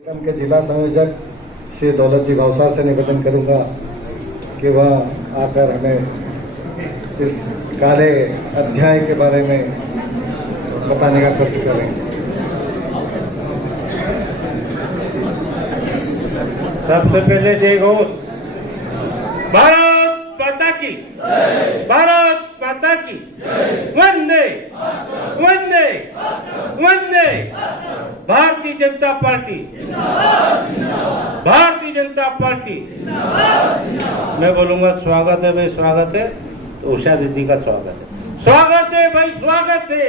निगम के जिला संयोजक श्री दौलत जी भावसार से निवेदन करूंगा कि वह आकर हमें इस काले अध्याय के बारे में बताने का कोशिश करें। सबसे पहले जय घोष। भारत माता की, भारत माता की, वंदे वंदे वंदे। Bharatiya Janata party, Bharatiya Janata party. मैं बोलूंगा स्वागत है भाई, स्वागत है, तो उषा दीदी का स्वागत है। स्वागत है भाई, स्वागत है।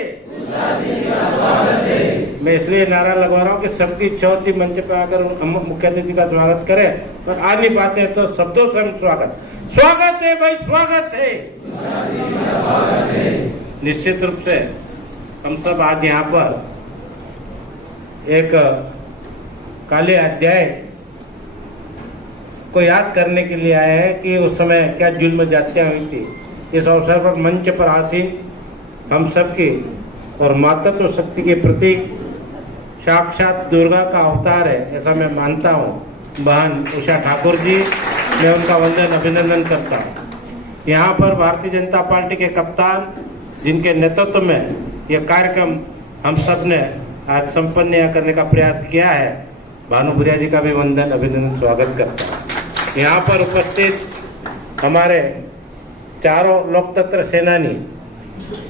मैं इसलिए नारा लगवा रहा हूँ कि सबकी इच्छा होती मंच पर आकर हम मुख्य अतिथि का स्वागत करें, पर आ नहीं पाते तो शब्दों से हम स्वागत, स्वागत है भाई, स्वागत है। निश्चित रूप से हम सब आज यहाँ पर एक काले अध्याय को याद करने के लिए आए हैं कि उस समय क्या जुल्म जातियां हुई थी। इस अवसर पर मंच पर आसीन हम सबकी और मातृत्व शक्ति के प्रतीक साक्षात दुर्गा का अवतार है ऐसा मैं मानता हूँ बहन उषा ठाकुर जी। मैं उनका वंदन अभिनंदन करता हूँ। यहाँ पर भारतीय जनता पार्टी के कप्तान जिनके नेतृत्व में यह कार्यक्रम हम सब ने आज संपन्न करने का प्रयास किया है, भानुप्रिया जी का भी वंदन अभिनंदन स्वागत करता हूँ। यहाँ पर उपस्थित हमारे चारों लोकतंत्र सेनानी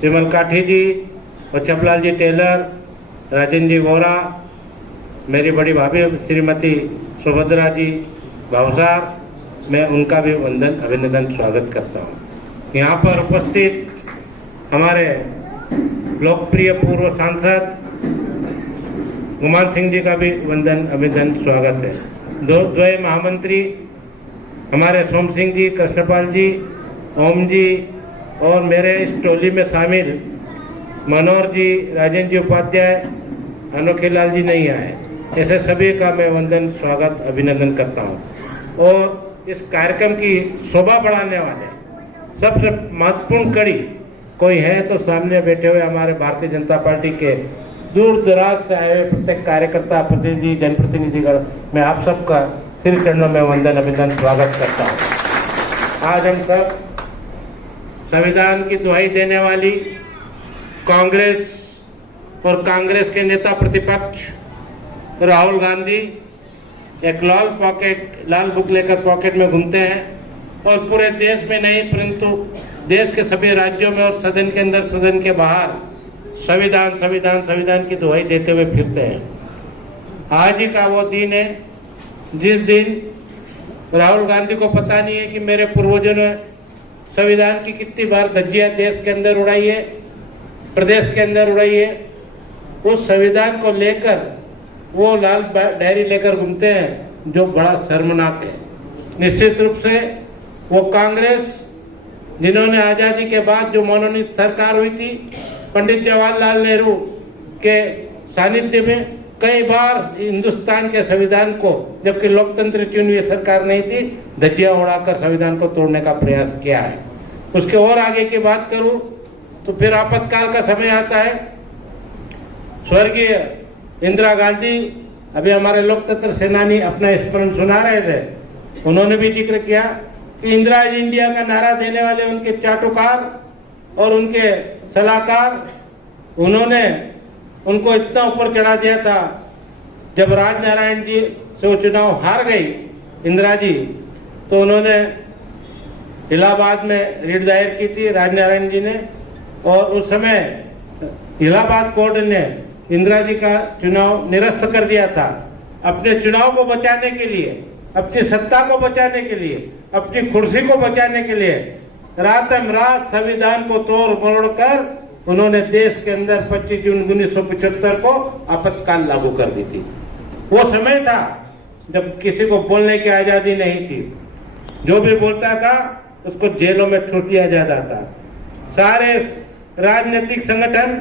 विमल काठी जी और चपलाल जी टेलर, राजेंद्र जी वोरा, मेरी बड़ी भाभी श्रीमती सुभद्रा जी भावसार, मैं उनका भी वंदन अभिनंदन स्वागत करता हूँ। यहाँ पर उपस्थित हमारे लोकप्रिय पूर्व सांसद गुमान सिंह जी का भी वंदन अभिनंदन स्वागत है। द्वय महामंत्री हमारे सोम सिंह जी, कृष्णपाल जी, ओम जी और मेरे इस टोली में शामिल मनोहर जी, राजेंद्र जी उपाध्याय, अनोखे लाल जी नहीं आए, ऐसे सभी का मैं वंदन स्वागत अभिनंदन करता हूँ। और इस कार्यक्रम की शोभा बढ़ाने वाले सबसे महत्वपूर्ण कड़ी कोई है तो सामने बैठे हुए हमारे भारतीय जनता पार्टी के दूर दराज से आए हुए प्रत्येक कार्यकर्ता, प्रतिनिधि, जनप्रतिनिधिगण, मैं आप सबका श्री चरणों में वंदन अभिनंदन स्वागत करता हूँ। आज हम सब संविधान की दुहाई देने वाली कांग्रेस और कांग्रेस के नेता प्रतिपक्ष राहुल गांधी एक लाल बुक लेकर पॉकेट में घूमते हैं और पूरे देश में नहीं परंतु देश के सभी राज्यों में और सदन के अंदर, सदन के बाहर संविधान संविधान संविधान की दुहाई देते हुए फिरते हैं। आज ही का वो दिन है जिस दिन राहुल गांधी को पता नहीं है कि मेरे पूर्वजों ने संविधान की कितनी बार धज्जियां देश के अंदर उड़ाई है, प्रदेश के अंदर उड़ाई है। उस संविधान को लेकर वो लाल डायरी लेकर घूमते हैं जो बड़ा शर्मनाक है। निश्चित रूप से वो कांग्रेस जिन्होंने आजादी के बाद जो मनोनीत सरकार हुई थी पंडित जवाहरलाल नेहरू के सानिध्य में कई बार हिंदुस्तान के संविधान को, जबकि लोकतंत्र चुनी हुई सरकार नहीं थी, धज्जियां उड़ाकर संविधान को तोड़ने का प्रयास किया है। उसके और आगे की बात करूं तो फिर आपातकाल का समय आता है। स्वर्गीय इंदिरा गांधी, अभी हमारे लोकतंत्र सेनानी अपना स्मरण सुना रहे थे, उन्होंने भी जिक्र किया कि इंदिरा इंडिया का नारा देने वाले उनके चाटुकार और उनके सलाहकार, उन्होंने उनको इतना ऊपर चढ़ा दिया था। जब राजनारायण जी से वो चुनाव हार गई इंदिरा जी, तो उन्होंने इलाहाबाद में रिट दायर की थी राजनारायण जी ने, और उस समय इलाहाबाद कोर्ट ने इंदिरा जी का चुनाव निरस्त कर दिया था। अपने चुनाव को बचाने के लिए, अपनी सत्ता को बचाने के लिए, अपनी कुर्सी को बचाने के लिए रातम रात संविधान को तोड़ मरोड़ कर उन्होंने देश के अंदर 25 जून 1975 को आपातकाल लागू कर दी थी। वो समय था जब किसी को बोलने की आजादी नहीं थी, जो भी बोलता था उसको जेलों में ठूस दिया जाता था। सारे राजनीतिक संगठन,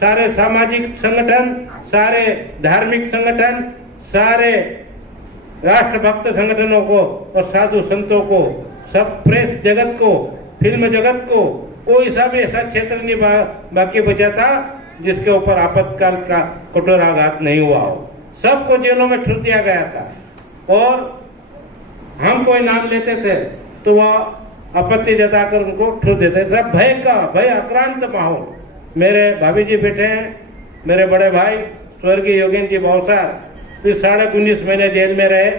सारे सामाजिक संगठन, सारे धार्मिक संगठन, सारे राष्ट्रभक्त संगठनों को और साधु संतों को, सब प्रेस जगत को, फिल्म जगत को, कोई सा भी ऐसा क्षेत्र नहीं बाकी बचा था जिसके ऊपर आपातकाल का कठोर आघात नहीं हुआ हो। सबको जेलों में ठुस दिया गया था और हम कोई नाम लेते थे तो वह आपत्ति जताकर उनको ठुस देते थे। सब भय आक्रांत माहौल। मेरे भाभी जी बैठे हैं, मेरे बड़े भाई स्वर्गीय योगेंद्र जी भावसार फिर 19.5 महीने जेल में रहे।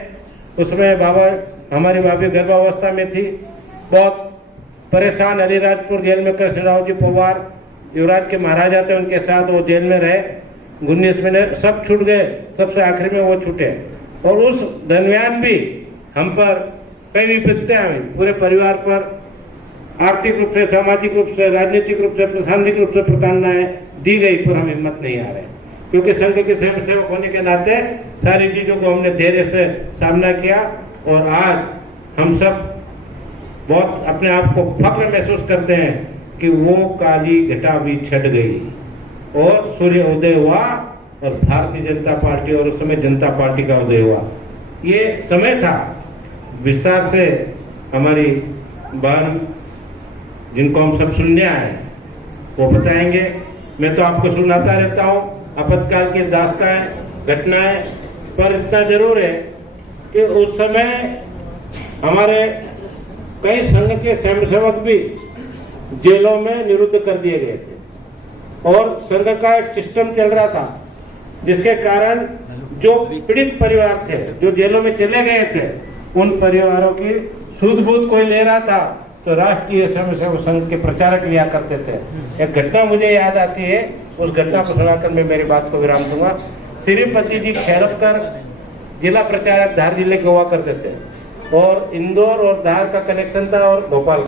उसमें हमारी भाभी गर्भावस्था में थी, बहुत परेशान। हरिराजपुर जेल में कृष्णराव जी पवार युवराज के महाराजा थे, उनके साथ वो जेल में रहे 19 महीने। सब छूट गए, सबसे आखिरी में वो छूटे। और उस दरमियान भी हम पर कई विपत्तियां हुई, पूरे परिवार पर आर्थिक रूप से, सामाजिक रूप से, राजनीतिक रूप से, प्रशासनिक रूप से प्रताड़नाएं दी गई, पर हम हिम्मत नहीं आ रहे क्योंकि संघ के स्वयंसेवक होने के नाते सारी चीजों को हमने धैर्य से सामना किया। और आज हम सब बहुत अपने आप को फख्र महसूस करते हैं कि वो काली घटा भी छट गई और सूर्य उदय हुआ और भारतीय जनता पार्टी और उस समय जनता पार्टी का उदय हुआ। ये समय था। विस्तार से हमारी बहन जिनको हम सब सुनने आए वो बताएंगे। मैं तो आपको सुनाता रहता हूँ आपातकाल की दास्ताएं, घटनाएं, पर इतना जरूर है कि उस समय हमारे कई संघ के स्वयंसेवक भी जेलों में निरुद्ध कर दिए गए थे और संघ का एक सिस्टम चल रहा था जिसके कारण जो पीड़ित परिवार थे, जो जेलों में चले गए थे, उन परिवारों की सूझबूझ कोई ले रहा था तो राष्ट्रीय स्वयंसेवक संघ के प्रचारक लिया करते थे। एक घटना मुझे याद आती है, उस घटना को सुनाकर मैं मेरी बात को विराम दूंगा। श्रीपति जी खैरतकर जिला प्रचारक धार जिले के हुआ करते थे और इंदौर और धार का कनेक्शन था और भोपाल।